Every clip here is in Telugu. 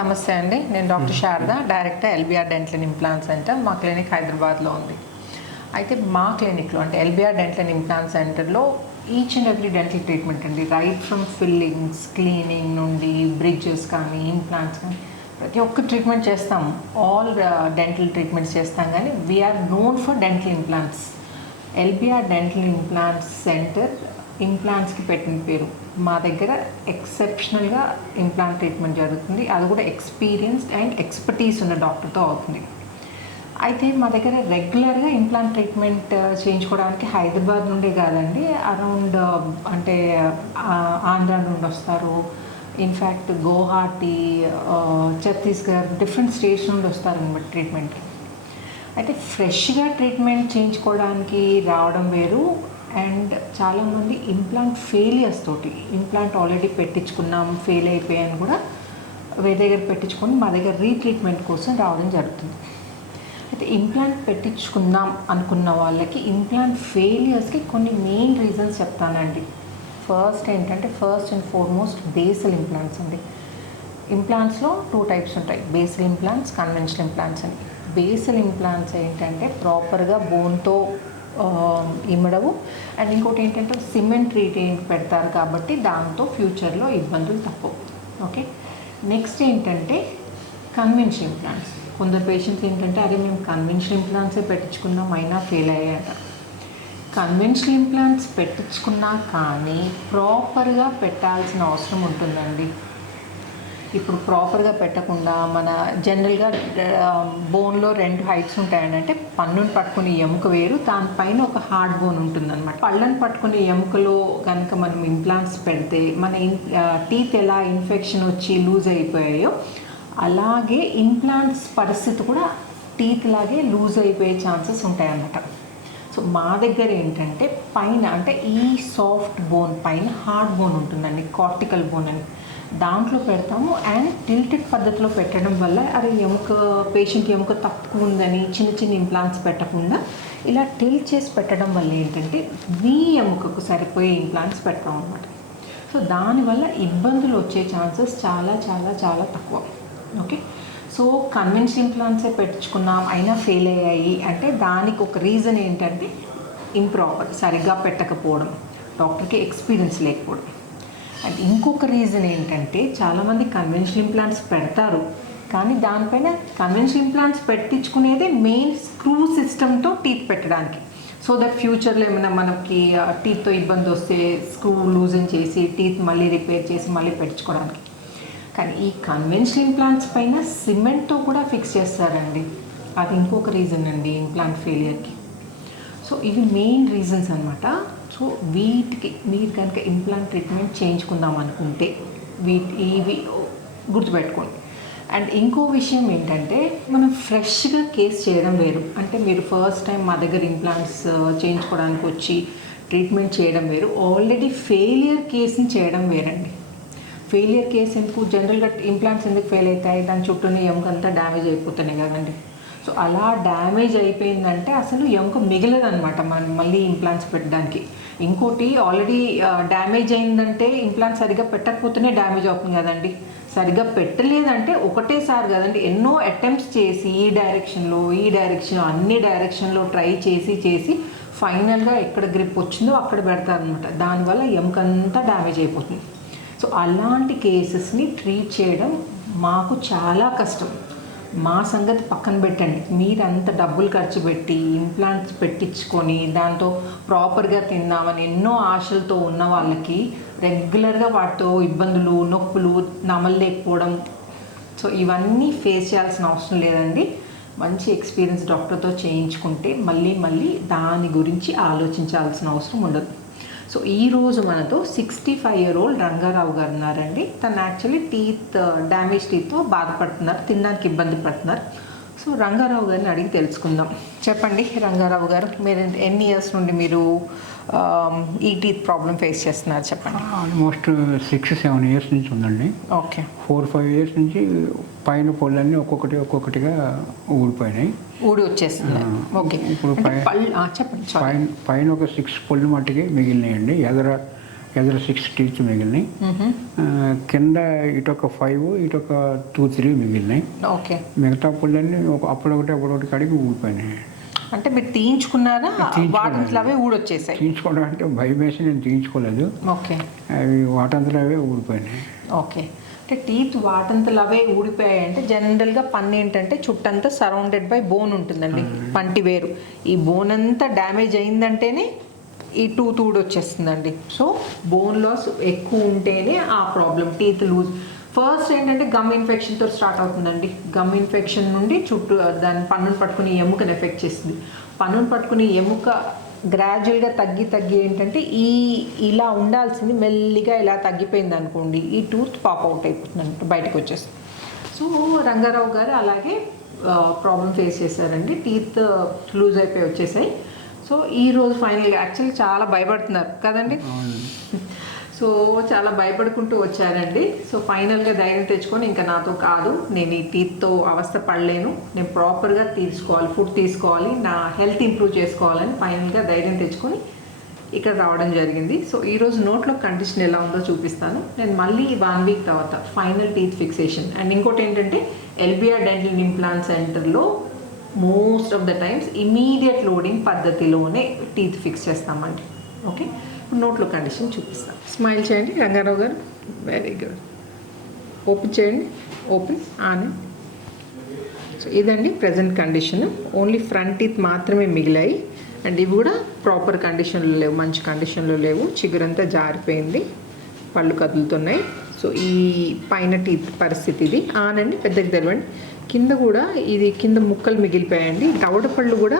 నమస్తే అండి, నేను doctor Sharada, director LBR dental and implant centre. మా క్లినిక్ హైదరాబాద్లో ఉంది. అయితే మా క్లినిక్లో అంటే ఎల్బిఆర్ డెంటల్ అండ్ ఇంప్లాంట్ సెంటర్లో each and every dental treatment అండి, రైట్ ఫ్రమ్ ఫిల్లింగ్స్, క్లీనింగ్ నుండి బ్రిడ్జెస్ కానీ ఇంప్లాంట్స్ కానీ ప్రతి ఒక్క ట్రీట్మెంట్ చేస్తాం. ఆల్ డెంటల్ ట్రీట్మెంట్స్ చేస్తాం, కానీ we are known for dental implants. LBR dental implants centre ఇంప్లాంట్స్కి పెట్టిన పేరు. మా దగ్గర ఎక్సెప్షనల్గా ఇంప్లాంట్ ట్రీట్మెంట్ జరుగుతుంది, అది కూడా ఎక్స్పీరియన్స్డ్ అండ్ ఎక్స్పర్టీస్ ఉన్న డాక్టర్తో అవుతుంది. అయితే మా దగ్గర రెగ్యులర్గా ఇంప్లాంట్ ట్రీట్మెంట్ చేయించుకోవడానికి హైదరాబాద్ నుండే కాదండి, అరౌండ్ అంటే ఆంధ్ర నుండి వస్తారు, in fact Guwahati, Chhattisgarh, different states నుండి వస్తారనమాట ట్రీట్మెంట్కి. అయితే ఫ్రెష్గా ట్రీట్మెంట్ చేయించుకోవడానికి రావడం వేరు, అండ్ చాలామంది ఇంప్లాంట్ ఫెయిలియర్స్ తోటి, ఇంప్లాంట్ ఆల్రెడీ పెట్టించుకున్నాం ఫెయిల్ అయిపోయాను కూడా వేరే దగ్గర పెట్టించుకొని మా దగ్గర రీట్రీట్మెంట్ కోసం రావడం జరుగుతుంది. అయితే ఇంప్లాంట్ పెట్టించుకుందాం అనుకున్న వాళ్ళకి ఇంప్లాంట్ ఫెయిలియర్స్కి కొన్ని మెయిన్ రీజన్స్ చెప్తానండి. ఫస్ట్ ఏంటంటే, first and foremost basal implants అండి. ఇంప్లాంట్స్లో 2 టైప్స్ ఉంటాయి, బేసల్ ఇంప్లాంట్స్, కన్వెన్షనల్ ఇంప్లాంట్స్ అని. బేసల్ ఇంప్లాంట్స్ ఏంటంటే ప్రాపర్గా బోన్తో ఇమ్మడవు, అండ్ ఇంకోటి ఏంటంటే సిమెంట్ రీటైన్ పెడతారు కాబట్టి దాంతో ఫ్యూచర్లో ఇబ్బందులు తప్పవు. ఓకే, నెక్స్ట్ ఏంటంటే కన్వెన్షనల్ ఇంప్లాంట్స్. కొందరు పేషెంట్స్ ఏంటంటే, అరే మేము కన్వెన్షనల్ ఇంప్లాంట్సే పెట్టించుకున్నాం అయినా ఫెయిల్ అయ్యాక. కన్వెన్షనల్ ఇంప్లాంట్స్ పెట్టించుకున్నా కానీ ప్రాపర్గా పెట్టాల్సిన అవసరం ఉంటుందండి. ఇప్పుడు ప్రాపర్గా పెట్టకుండా మన జనరల్గా బోన్లో 2 హైట్స్ ఉంటాయండి. అంటే పన్నును పట్టుకునే ఎముక వేరు, దానిపైన ఒక హార్డ్ బోన్ ఉంటుందన్నమాట. పళ్ళను పట్టుకునే ఎముకలో కనుక మనం ఇంప్లాంట్స్ పెడితే మన టీత్ ఎలా ఇన్ఫెక్షన్ వచ్చి లూజ్ అయిపోయాయో అలాగే ఇంప్లాంట్స్ పరిస్థితి కూడా టీత్ లాగే లూజ్ అయిపోయే ఛాన్సెస్ ఉంటాయన్నమాట. సో మా దగ్గర ఏంటంటే పైన అంటే ఈ సాఫ్ట్ బోన్ పైన హార్డ్ బోన్ ఉంటుందండి, కార్టికల్ బోన్ అని, దాంట్లో పెడతాము. అండ్ టిల్టెడ్ పద్ధతిలో పెట్టడం వల్ల అరే పేషెంట్ ఎముక తక్కువ ఉందని చిన్న చిన్న ఇంప్లాంట్స్ పెట్టకుండా ఇలా టిల్ట్ చేసి పెట్టడం వల్ల ఏంటంటే మీ ఎముకకు సరిపోయే ఇంప్లాంట్స్ పెడతాం అన్నమాట. సో దానివల్ల ఇబ్బందులు వచ్చే ఛాన్సెస్ చాలా చాలా చాలా తక్కువ. ఓకే, సో కన్వెన్షనల్ ఇంప్లాంట్సే పెట్టించుకున్నాం అయినా ఫెయిల్ అయ్యాయి అంటే దానికి ఒక రీజన్ ఏంటంటే ఇంప్రాపర్, సరిగ్గా పెట్టకపోవడం, డాక్టర్కి ఎక్స్పీరియన్స్ లేకపోవడం. అండ్ ఇంకొక రీజన్ ఏంటంటే చాలామంది కన్వెన్షనల్ ఇంప్లాంట్స్ పెడతారు కానీ దానిపైన కన్వెన్షనల్ ఇంప్లాంట్స్ పెట్టించుకునేదే మెయిన్ స్క్రూ సిస్టమ్తో టీత్ పెట్టడానికి, సో దట్ ఫ్యూచర్లో ఏమైనా మనకి టీత్తో ఇబ్బంది వస్తే స్క్రూ లూజన్ చేసి టీత్ మళ్ళీ రిపేర్ చేసి మళ్ళీ పెట్టించుకోవడానికి. కానీ ఈ కన్వెన్షనల్ ఇంప్లాంట్స్ పైన సిమెంట్తో కూడా ఫిక్స్ చేస్తారండి, అది ఇంకొక రీజన్ అండి ఇంప్లాంట్ ఫెయిలియర్కి. సో ఇవి మెయిన్ రీజన్స్ అనమాట. సో వీటికి మీరు కనుక ఇంప్లాంట్ ట్రీట్మెంట్ చేయించుకుందాం అనుకుంటే ఇవి గుర్తుపెట్టుకోండి. అండ్ ఇంకో విషయం ఏంటంటే, మనం ఫ్రెష్గా కేస్ చేయడం వేరు. అంటే మీరు ఫస్ట్ టైం మా దగ్గర ఇంప్లాంట్స్ చేయించుకోవడానికి వచ్చి ట్రీట్మెంట్ చేయడం వేరు, ఆల్రెడీ ఫెయిలియర్ కేసుని చేయడం వేరండి. ఫెయిలియర్ కేసు ఎందుకు, జనరల్గా ఇంప్లాంట్స్ ఎందుకు ఫెయిల్ అవుతాయి, దాని చుట్టూనే ఎముకంతా డ్యామేజ్ అయిపోతున్నాయి కదండి. సో అలా డ్యామేజ్ అయిపోయిందంటే అసలు ఎముక మిగలదనమాట మనం మళ్ళీ ఇంప్లాంట్స్ పెట్టడానికి. ఇంకోటి ఆల్రెడీ డ్యామేజ్ అయిందంటే ఇంప్లాంట్ సరిగ్గా పెట్టకపోతేనే డ్యామేజ్ అవుతుంది కదండి. సరిగ్గా పెట్టలేదంటే ఒకటేసారి కదండి, ఎన్నో అటెంప్ట్స్ చేసి ఈ డైరెక్షన్లో అన్ని డైరెక్షన్లో ట్రై చేసి ఫైనల్గా ఎక్కడ గ్రిప్ వచ్చిందో అక్కడ పెడతారనమాట. దానివల్ల ఎముకంతా డ్యామేజ్ అయిపోతుంది. సో అలాంటి కేసెస్ని ట్రీట్ చేయడం మాకు చాలా కష్టం. మా సంగతి పక్కన పెట్టండి, మీరంత డబ్బులు ఖర్చు పెట్టి ఇంప్లాంట్స్ పెట్టించుకొని దాంతో ప్రాపర్గా తిందామని ఎన్నో ఆశలతో ఉన్న వాళ్ళకి రెగ్యులర్గా వాటితో ఇబ్బందులు, నొప్పులు, నమలలేకపోవడం, సో ఇవన్నీ ఫేస్ చేయాల్సిన అవసరం లేదండి. మంచి ఎక్స్పీరియన్స్ డాక్టర్తో చేయించుకుంటే మళ్ళీ దాని గురించి ఆలోచించాల్సిన అవసరం ఉండదు. సో ఈరోజు మనతో 65-year-old రంగారావు గారు ఉన్నారండి. తను యాక్చువల్లీ డ్యామేజ్ టీత్తో బాధపడుతున్నారు, తినడానికి ఇబ్బంది పడుతున్నారు. సో రంగారావు గారిని అడిగి తెలుసుకుందాం. చెప్పండి రంగారావు గారు, మీరు ఎన్ని ఇయర్స్ నుండి మీరు ఈ టీత్ ప్రాబ్లం ఫేస్ చేస్తున్నారు చెప్పండి. ఆల్మోస్ట్ 6-7 years నుంచి ఉందండి. ఓకే, 4-5 years నుంచి పైన పళ్ళన్నీ ఒక్కొక్కటిగా ఊడిపోయినాయి, ఊడి వచ్చేస్తుంది. ఓకే, ఇప్పుడు చెప్పండి. పైన ఒక 6 పళ్ళు మట్టికి మిగిలినాయండి. ఎదురు 6 టీత్ మిగిలినాయి. కింద ఇటొక 5 ఇటొక 2-3 మిగిలినాయి. ఓకే. మిగతా పళ్ళన్నీ అప్పుడొకటి కడిగి ఊడిపోయినాయి. అంటే మీరు తీయించుకున్నారా? వాటంతలో అవే ఊడొచ్చేసాయి? తీయించుకోవడం అంటే భయం వేసి నేను తీయించుకోలేదు. ఓకే. అవి వాటంతలో అవే ఊడిపోయినాయి. ఓకే. అంటే టీత్ వాటంతలో అవే ఊడిపోయాయి అంటే జనరల్గా పన్ను ఏంటంటే చుట్టంతా సరౌండెడ్ బై బోన్ ఉంటుందండి, పంటి వేరు. ఈ బోన్ అంతా డ్యామేజ్ అయిందంటేనే ఈ టూత్ ఊడొచ్చేస్తుందండి. సో బోన్ లాస్ ఎక్కువ ఉంటేనే ఆ ప్రాబ్లం, టీత్ లూజ్. ఫస్ట్ ఏంటంటే గమ్ ఇన్ఫెక్షన్తో స్టార్ట్ అవుతుందండి. గమ్ ఇన్ఫెక్షన్ నుండి చుట్టూ దాని పన్నును పట్టుకుని ఎముకను ఎఫెక్ట్ చేస్తుంది. పన్నును పట్టుకుని ఎముక గ్రాడ్యువల్గా తగ్గి ఏంటంటే ఇలా ఉండాల్సింది మెల్లిగా ఇలా తగ్గిపోయింది అనుకోండి, ఈ టూత్ పాప్ అవుట్ అయిపోతుంది, బయటకు వచ్చేస్తుంది. సో రంగారావు గారు అలాగే ప్రాబ్లం ఫేస్ చేశారండి. టీత్ లూజ్ అయిపోయి వచ్చేసాయి. సో ఈరోజు ఫైనల్గా యాక్చువల్లీ చాలా భయపడుతున్నారు కదండి. సో చాలా భయపడుకుంటూ వచ్చారండి. సో ఫైనల్గా ధైర్యం తెచ్చుకొని ఇంకా నాతో కాదు, నేను ఈ టీత్తో అవస్థ పడలేను, నేను ప్రాపర్గా తీసుకోవాలి, ఫుడ్ తీసుకోవాలి, నా హెల్త్ ఇంప్రూవ్ చేసుకోవాలని ఫైనల్గా ధైర్యం తెచ్చుకొని ఇక్కడ రావడం జరిగింది. సో ఈరోజు నోట్లో కండిషన్ ఎలా ఉందో చూపిస్తాను. నేను మళ్ళీ 1 వీక్ తర్వాత ఫైనల్ టీత్ ఫిక్సేషన్. అండ్ ఇంకోటి ఏంటంటే ఎల్బిఆర్ డెంటల్ ఇంప్లాంట్ సెంటర్లో most of the times immediate loading పద్ధతిలోనే టీత్ ఫిక్స్ చేస్తామండి. ఓకే, నోట్లో కండిషన్ చూపిస్తాను. స్మైల్ చేయండి రంగారావు గారు. Very good. ఓపెన్ చేయండి. Open on. సో ఇదండి present condition. Only front teeth మాత్రమే మిగిలాయి. అండ్ ఇవి కూడా ప్రాపర్ కండిషన్లో లేవు, మంచి కండిషన్లో లేవు. చిగురంతా జారిపోయింది, పళ్ళు కదులుతున్నాయి. సో ఈ పైన టీత్ పరిస్థితి ఇది. ఆనండి, పెద్దకి తెలవండి. కింద కూడా ఇది కింద ముక్కలు మిగిలిపోయాయండి. దవడ పళ్ళు కూడా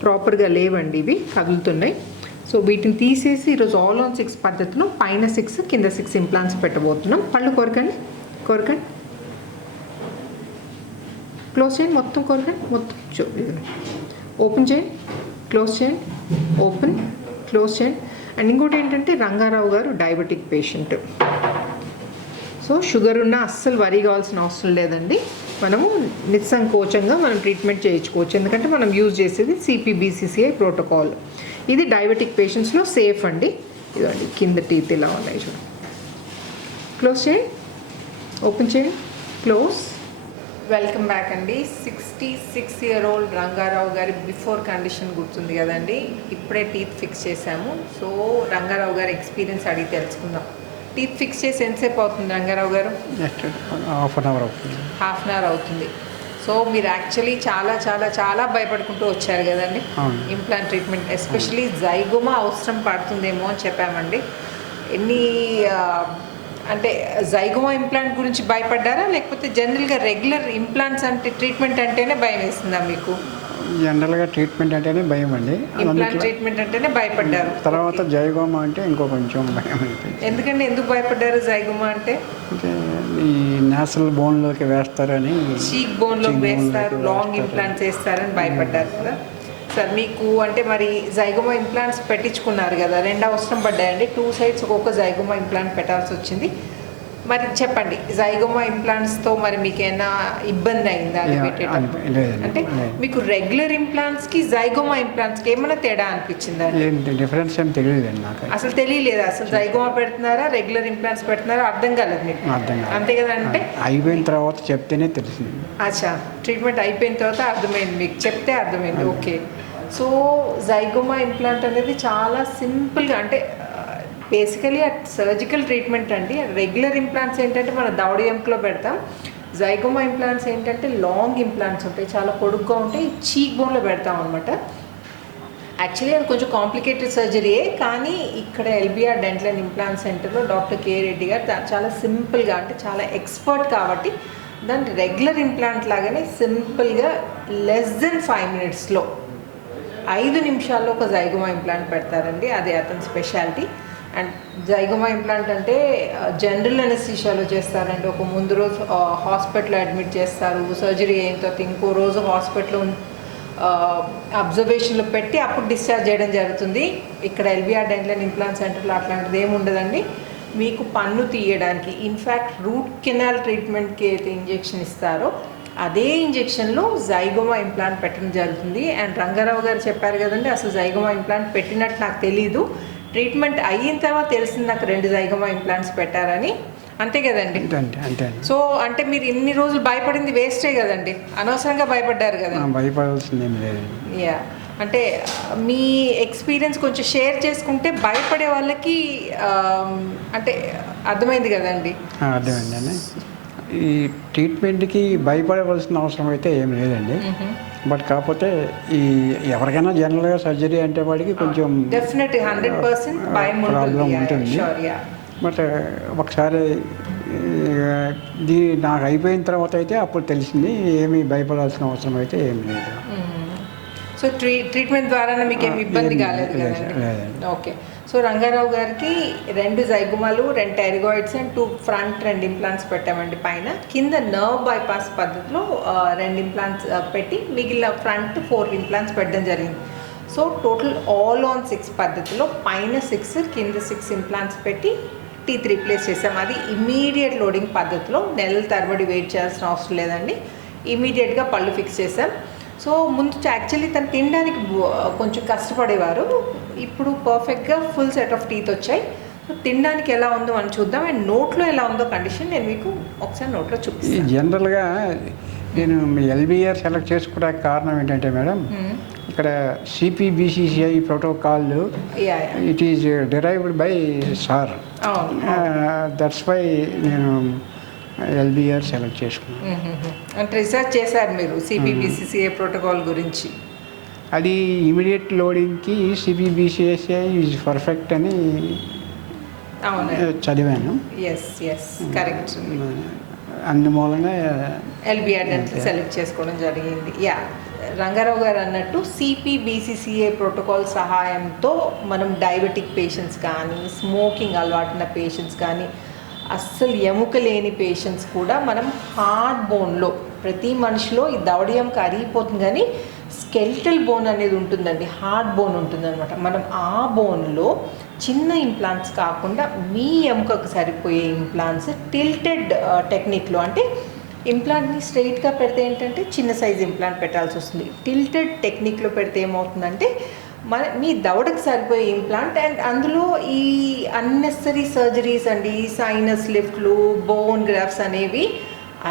ప్రాపర్గా లేవండి, ఇవి కదులుతున్నాయి. సో వీటిని తీసేసి ఈరోజు ఆల్ ఆన్ 6 పద్ధతిలో పైన 6 కింద 6 ఇంప్లాంట్స్ పెట్టబోతున్నాం. పళ్ళు కొరకండి, క్లోజ్ చేయండి, మొత్తం కొరకండి, మొత్తం చూడండి. ఓపెన్ చేయండి, క్లోజ్ చేయండి, ఓపెన్, క్లోజ్ చేయండి. అండ్ ఇంకోటి ఏంటంటే రంగారావు గారు డయాబెటిక్ పేషెంట్. సో షుగర్ ఉన్న అస్సలు వరి కావాల్సిన అవసరం లేదండి. మనము నిస్సంకోచంగా మనం ట్రీట్మెంట్ చేయించుకోవచ్చు, ఎందుకంటే మనం యూజ్ చేసేది CPBCCI ప్రోటోకాల్. ఇది డయాబెటిక్ పేషెంట్స్లో సేఫ్ అండి. ఇదండి కింద టీత్ ఇలా ఉన్నాయి చూడండి. క్లోజ్ చేయండి, ఓపెన్ చేయండి, క్లోజ్. వెల్కమ్ బ్యాక్ అండి. 66-year-old రంగారావు గారి బిఫోర్ కండిషన్ గుర్తుంది కదండి. ఇప్పుడే టీత్ ఫిక్స్ చేశాము. సో రంగారావు గారి ఎక్స్పీరియన్స్ అడిగి తెలుసుకుందాం. టీత్ ఫిక్స్ చేసి ఎంతసేపు అవుతుంది రంగారావు గారు? హాఫ్ అన్ అవర్ అవుతుంది. సో మీరు యాక్చువల్లీ చాలా చాలా చాలా భయపడుకుంటూ వచ్చారు కదండి ఇంప్లాంట్ ట్రీట్మెంట్, ఎస్పెషలీ జైగోమా అవసరం పడుతుందేమో అని చెప్పామండి. అంటే జైగోమా ఇంప్లాంట్ గురించి భయపడ్డారా, లేకపోతే జనరల్గా రెగ్యులర్ ఇంప్లాంట్స్ అంటే ట్రీట్మెంట్ అంటేనే భయం వేస్తుందా మీకు? జనరల్గా ట్రీట్మెంట్ అంటేనే భయం అండి. ఇంప్లాంట్ ట్రీట్మెంట్ అంటేనే భయపడ్డారు. తర్వాత జైగోమా అంటే ఇంకో కొంచెం భయం అయిపోయింది. ఎందుకంటే ఎందుకు భయపడ్డారు జైగోమా అంటే? ఈ నేషనల్ బోన్లోకి వేస్తారని, చీక్ బోన్లోకి వేస్తారు, లాంగ్ ఇంప్లాంట్స్ వేస్తారని భయపడ్డారు కదా సార్. మీకు అంటే మరి జైగోమా ఇంప్లాంట్స్ పెట్టించుకున్నారు కదా, 2 అవసరం పడ్డాయండి. 2 sides ఒక్కొక్క జైగోమా ఇంప్లాంట్ పెట్టాల్సి వచ్చింది. మరి చెప్పండి, జైగోమా ఇంప్లాంట్స్తో మరి మీకు ఏమైనా ఇబ్బంది అయిందా అది పెట్టేటప్పుడు? అంటే మీకు రెగ్యులర్ ఇంప్లాంట్స్కి జైగోమా ఇంప్లాంట్స్కి ఏమైనా తేడా అనిపించిందా? డిఫరెన్స్ ఏం తెలియదండి నాకు. అసలు తెలియలేదు. అసలు జైగోమా పెడుతున్నారా రెగ్యులర్ ఇంప్లాంట్స్ పెడుతున్నారా అర్థం కాలేదు మీకు? అంతే కదా. అంటే అయిపోయిన తర్వాత చెప్తేనే తెలిసింది. అచ్చా, ట్రీట్మెంట్ అయిపోయిన తర్వాత అర్థమైంది, మీకు చెప్తే అర్థమైంది. ఓకే. సో జైగోమా ఇంప్లాంట్ అనేది చాలా సింపుల్గా, అంటే బేసికలీ సర్జికల్ ట్రీట్మెంట్ అండి. రెగ్యులర్ ఇంప్లాంట్స్ ఏంటంటే మన దవడ ఎముకలో పెడతాం. జైగోమా ఇంప్లాంట్స్ ఏంటంటే లాంగ్ ఇంప్లాంట్స్ ఉంటాయి, చాలా పొడుగ్గా ఉంటాయి, చీక్ బోన్లో పెడతాం అనమాట. యాక్చువల్లీ అది కొంచెం కాంప్లికేటెడ్ సర్జరీయే, కానీ ఇక్కడ ఎల్బిఆర్ డెంటల్ అండ్ ఇంప్లాంట్ సెంటర్లో డాక్టర్ కే రెడ్డి గారు చాలా సింపుల్గా, అంటే చాలా ఎక్స్పర్ట్ కాబట్టి దాన్ని రెగ్యులర్ ఇంప్లాంట్ లాగానే సింపుల్గా లెస్ దెన్ 5 minutesలో 5 నిమిషాల్లో ఒక జైగోమా ఇంప్లాంట్ పెడతారండి. అది అతని స్పెషాలిటీ. అండ్ జైగోమా ఇంప్లాంట్ అంటే జనరల్ అనెస్థీషియాలో చేస్తారండి. ఒక ముందు రోజు హాస్పిటల్లో అడ్మిట్ చేస్తారు, సర్జరీ అయిన తర్వాత ఇంకో రోజు హాస్పిటల్లో అబ్జర్వేషన్లో పెట్టి అప్పుడు డిశ్చార్జ్ చేయడం జరుగుతుంది. ఇక్కడ ఎల్బిఆర్ డెంటల్ అండ్ ఇంప్లాంట్ సెంటర్లో అట్లాంటిది ఏమి ఉండదండి. మీకు పన్ను తీయడానికి, ఇన్ఫ్యాక్ట్ రూట్ కెనాల్ ట్రీట్మెంట్కి అయితే ఇంజెక్షన్ ఇస్తారో అదే ఇంజెక్షన్లో జైగోమా ఇంప్లాంట్ పెట్టడం జరుగుతుంది. అండ్ రంగారావు గారు చెప్పారు కదండి, అసలు జైగోమా ఇంప్లాంట్ పెట్టినట్టు నాకు తెలీదు, ట్రీట్మెంట్ అయిన తర్వాత తెలిసింది నాకు 2 జైగోమా ఇంప్లాంట్స్ పెట్టారని. అంతే కదండి? అంతే అంతే అండి. సో అంటే మీరు ఇన్ని రోజులు భయపడింది వేస్టే కదండి, అనవసరంగా భయపడ్డారు కదా. భయపడాల్సింది ఏం లేదండి. యా, అంటే మీ ఎక్స్పీరియన్స్ కొంచెం షేర్ చేసుకుంటే భయపడే వాళ్ళకి అంటే అర్థమైంది కదండి. అర్థమైందండి. ఈ ట్రీట్మెంట్కి భయపడవలసిన అవసరం అయితే ఏం లేదండి. బట్ కాకపోతే ఈ ఎవరికైనా జనరల్గా సర్జరీ అంటే వాడికి కొంచెం డెఫినెట్లీ 100% భయం ప్రాబ్లం ఉంటుంది. బట్ ఒకసారి నాకు అయిపోయిన తర్వాత అయితే అప్పుడు తెలిసింది, ఏమీ భయపడాల్సిన అవసరం అయితే ఏం లేదు. సో ట్రీట్మెంట్ ద్వారా మీకు ఏమి ఇబ్బంది కాలేదు కదండి? ఓకే. సో రంగారావు గారికి 2 జైగోమాలు, 2 టైరాయిడ్స్ అండ్ 2 ఫ్రంట్ 2 ఇంప్లాంట్స్ పెట్టామండి. పైన కింద నర్వ్ బైపాస్ పద్ధతిలో 2 ఇంప్లాంట్స్ పెట్టి మిగిలిన ఫ్రంట్ 4 ఇంప్లాంట్స్ పెట్టడం జరిగింది. సో టోటల్ ఆల్ ఆన్ 6 పద్ధతిలో పైన 6 కింద 6 ఇంప్లాంట్స్ పెట్టి టీత్ రీప్లేస్ చేసాం. అది ఇమీడియట్ లోడింగ్ పద్ధతిలో, నెలల తరబడి వెయిట్ చేయాల్సిన అవసరం లేదండి. ఇమీడియట్గా పళ్ళు ఫిక్స్ చేసాం. సో ముందు యాక్చువల్లీ తను తినడానికి కొంచెం కష్టపడేవారు, ఇప్పుడు పర్ఫెక్ట్గా ఫుల్ సెట్ ఆఫ్ టీత్ వచ్చాయి. సో తినడానికి ఎలా ఉందో మనం చూద్దాం. అండ్ నోట్లో ఎలా ఉందో కండిషన్ నేను మీకు ఒకసారి నోట్లో చూపిస్తాను. జనరల్గా నేను ఎల్బిఆర్ సెలెక్ట్ చేసుకోవడానికి కారణం ఏంటంటే మేడం, ఇక్కడ CPBCCI protocol it is derived by sir. That's why నేను ఎల్బిఆర్ సెలెక్ట్ చేసుకున్నాను. అంటే రీసెర్చ్ చేశారు మీరు సిపిబిసిసిఐ ప్రోటోకాల్ గురించి? అది ఇమీడియట్ లోడింగ్కి సిపిబిసిసిఐ ఈజ్ పర్ఫెక్ట్ అని చదివాను. కరెక్ట్. అందుమూలంగా ఎల్బిఆర్ సెలెక్ట్ చేసుకోవడం జరిగింది. రంగారావు గారు అన్నట్టు సిపిబిసిసిఐ ప్రోటోకాల్ సహాయంతో మనం డయాబెటిక్ పేషెంట్స్ కానీ, స్మోకింగ్ అలవాటున్న పేషెంట్స్ కానీ, అస్సలు ఎముక లేని పేషెంట్స్ కూడా మనం హార్డ్ బోన్లో, ప్రతి మనిషిలో ఈ దవడ ఎముక అరిగిపోతుంది కానీ స్కెల్టల్ బోన్ అనేది ఉంటుందండి, హార్డ్ బోన్ ఉంటుందన్నమాట. మనం ఆ బోన్లో చిన్న ఇంప్లాంట్స్ కాకుండా మీ ఎముకకు సరిపోయే ఇంప్లాంట్స్ టిల్టెడ్ టెక్నిక్లో, అంటే ఇంప్లాంట్ని స్ట్రైట్గా పెడితే ఏంటంటే చిన్న సైజ్ ఇంప్లాంట్ పెట్టాల్సి వస్తుంది. టిల్టెడ్ టెక్నిక్లో పెడితే ఏమవుతుందంటే మీ దవడకు సరిపోయే ఇంప్లాంట్, అండ్ అందులో ఈ అన్నెసరీ సర్జరీస్ అండి, సైనస్ లిఫ్ట్లు, బోన్ గ్రాఫ్ట్స్ అనేవి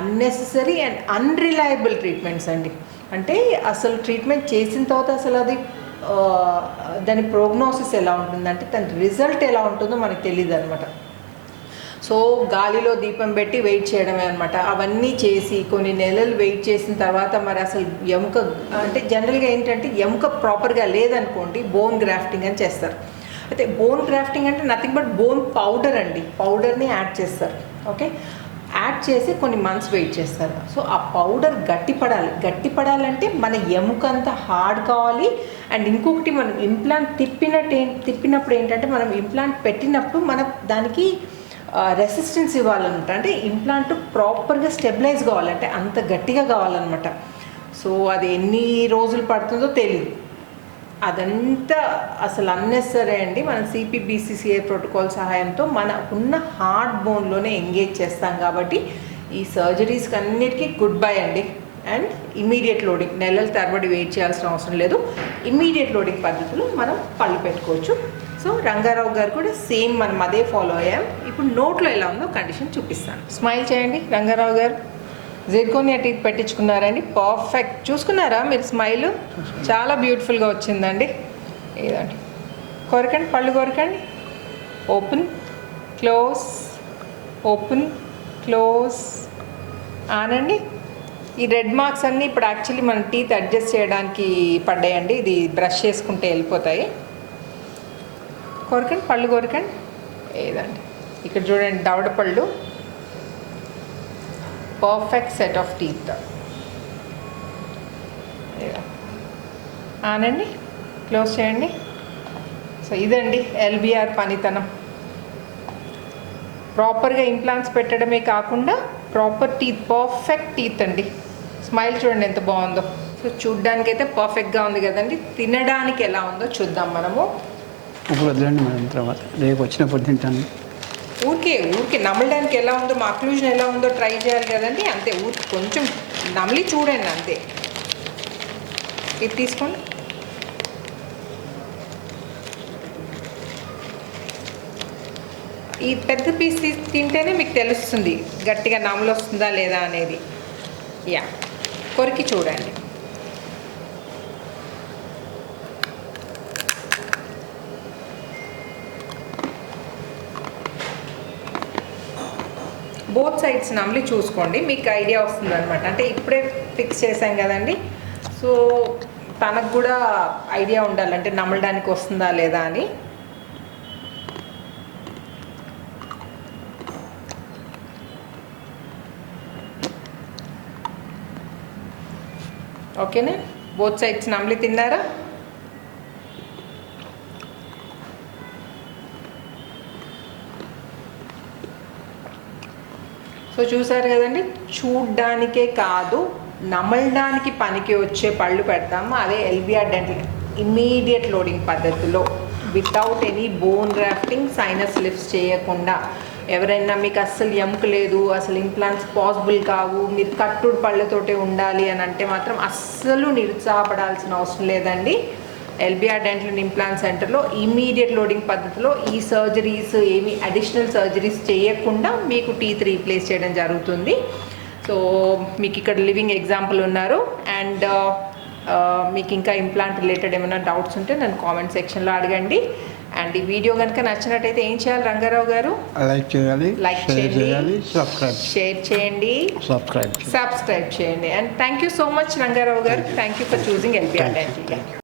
అన్నెసరీ అండ్ అన్రిలయబుల్ ట్రీట్మెంట్స్ అండి. అంటే అసలు ట్రీట్మెంట్ చేసిన తర్వాత అసలు అది దాని ప్రోగ్నోసిస్ ఎలా ఉంటుందంటే, దాని రిజల్ట్ ఎలా ఉంటుందో మనకు తెలియదు అనమాట. సో గాలిలో దీపం పెట్టి వెయిట్ చేయడమే అనమాట. అవన్నీ చేసి కొన్ని నెలలు వెయిట్ చేసిన తర్వాత మరి అసలు ఎముక, అంటే జనరల్గా ఏంటంటే ఎముక ప్రాపర్గా లేదనుకోండి బోన్ గ్రాఫ్టింగ్ అని చేస్తారు. అయితే బోన్ గ్రాఫ్టింగ్ అంటే నథింగ్ బట్ బోన్ పౌడర్ అండి, పౌడర్ని యాడ్ చేస్తారు. ఓకే, యాడ్ చేసి కొన్ని మంత్స్ వెయిట్ చేస్తారు. సో ఆ పౌడర్ గట్టిపడాలంటే మన ఎముక అంతా హార్డ్ కావాలి. అండ్ ఇంకొకటి మనం ఇంప్లాంట్ తిప్పినప్పుడు ఏంటంటే, మనం ఇంప్లాంట్ పెట్టినప్పుడు మన దానికి రెసిస్టెన్స్ ఇవ్వాలన్నమాట. అంటే ఇంప్లాంట్ ప్రాపర్గా స్టెబిలైజ్ కావాలంటే అంత గట్టిగా కావాలన్నమాట. సో అది ఎన్ని రోజులు పడుతుందో తెలియదు. అదంతా అసలు అన్నెసరీ అండి. మనం సిపిబిసిసిఐ ప్రోటోకాల్ సహాయంతో మన ఉన్న హార్డ్ బోన్లోనే ఎంగేజ్ చేస్తాం కాబట్టి ఈ సర్జరీస్కి అన్నిటికీ గుడ్ బై అండి. అండ్ ఇమీడియట్ లోడింగ్, నెలల తరబడి వెయిట్ చేయాల్సిన అవసరం లేదు. ఇమీడియట్ లోడింగ్ పద్ధతిలో మనం పళ్ళు పెట్టుకోవచ్చు. సో రంగారావు గారు కూడా సేమ్ మనం అదే ఫాలో అయ్యాం. ఇప్పుడు నోట్లో ఎలా ఉందో కండిషన్ చూపిస్తాను. స్మైల్ చేయండి రంగారావు గారు. జిర్కోనియా టీత్ పెట్టించుకున్నారండి, పర్ఫెక్ట్. చూసుకున్నారా మీరు? స్మైల్ చాలా బ్యూటిఫుల్గా వచ్చిందండి. ఇదండి, కొరకండి, పళ్ళు కొరకండి. Open close, open close. ఆనండి. ఈ రెడ్ మార్క్స్ అన్నీ ఇప్పుడు యాక్చువల్లీ మన టీత్ అడ్జస్ట్ చేయడానికి పడ్డాయండి. ఇది బ్రష్ చేసుకుంటే వెళ్ళిపోతాయి. కొరకండి, పళ్ళు కొరకండి. ఏదండి, ఇక్కడ చూడండి దవడ పళ్ళు, పర్ఫెక్ట్ సెట్ ఆఫ్ టీత్. ఆనండి, క్లోజ్ చేయండి. సో ఇదండి ఎల్బిఆర్ పనితనం. ప్రాపర్గా ఇంప్లాంట్స్ పెట్టడమే కాకుండా ప్రాపర్ టీత్, పర్ఫెక్ట్ టీత్ అండి. స్మైల్ చూడండి ఎంత బాగుందో. సో చూడ్డానికి అయితే పర్ఫెక్ట్గా ఉంది కదండి. తినడానికి ఎలా ఉందో చూద్దాం మనము. ఇప్పుడు వద్దండి మేడం, తర్వాత రేపు వచ్చినప్పుడు తింటాను. ఊరికే నమలడానికి ఎలా ఉందో, మా అక్లూజన్ ఎలా ఉందో ట్రై చేయాలి కదండి. అంతే, ఊరికి కొంచెం నమిలి చూడండి అంతే. ఇది తీసుకోండి. ఈ పెద్ద పీస్ తింటేనే మీకు తెలుస్తుంది గట్టిగా నమలు వస్తుందా లేదా అనేది. యా, కొరికి చూడండి. బోత్ సైడ్స్ నమిలి చూసుకోండి, మీకు ఐడియా వస్తుంది అనమాట. అంటే ఇప్పుడే ఫిక్స్ చేసాం కదండి, సో తనకు కూడా ఐడియా ఉండాలి అంటే నమలడానికి వస్తుందా లేదా అని. ఓకేనా, బోత్ సైడ్స్ నమిలి తిన్నారా? సో చూసారు కదండి, చూడ్డానికే కాదు నమలడానికి పనికి వచ్చే పళ్ళు పెడతాము. అదే ఎల్బిఆర్ డెంటల్ ఇమ్మీడియట్ లోడింగ్ పద్ధతిలో without any bone grafting, sinus lifts చేయకుండా. ఎవరైనా మీకు అస్సలు ఎముక లేదు, అసలు ఇంప్లాంట్స్ పాసిబుల్ కావు, మీరు కట్టుడు పళ్ళతోటే ఉండాలి అని అంటే మాత్రం అస్సలు నిరుత్సాహపడాల్సిన అవసరం లేదండి. ఎల్బిఆర్ డెంటల్ ఇంప్లాంట్ సెంటర్లో ఇమ్మీడియట్ లోడింగ్ పద్ధతిలో ఈ సర్జరీస్ ఏమి అడిషనల్ సర్జరీస్ చేయకుండా మీకు టీత్ రీప్లేస్ చేయడం జరుగుతుంది. సో మీకు ఇక్కడ లివింగ్ ఎగ్జాంపుల్ ఉన్నారు. అండ్ మీకు ఇంకా ఇంప్లాంట్ రిలేటెడ్ ఏమైనా డౌట్స్ ఉంటే నన్ను కామెంట్ సెక్షన్లో అడగండి. అండ్ ఈ వీడియో కనుక నచ్చినట్టయితే ఏం చేయాలి రంగారావు గారు? లైక్ చేయాలి, లైక్ చేయండి, షేర్ చేయండి, సబ్స్క్రైబ్ చేయండి. And thank you so much Ranga Rao garu. Thank you for choosing LBR dental.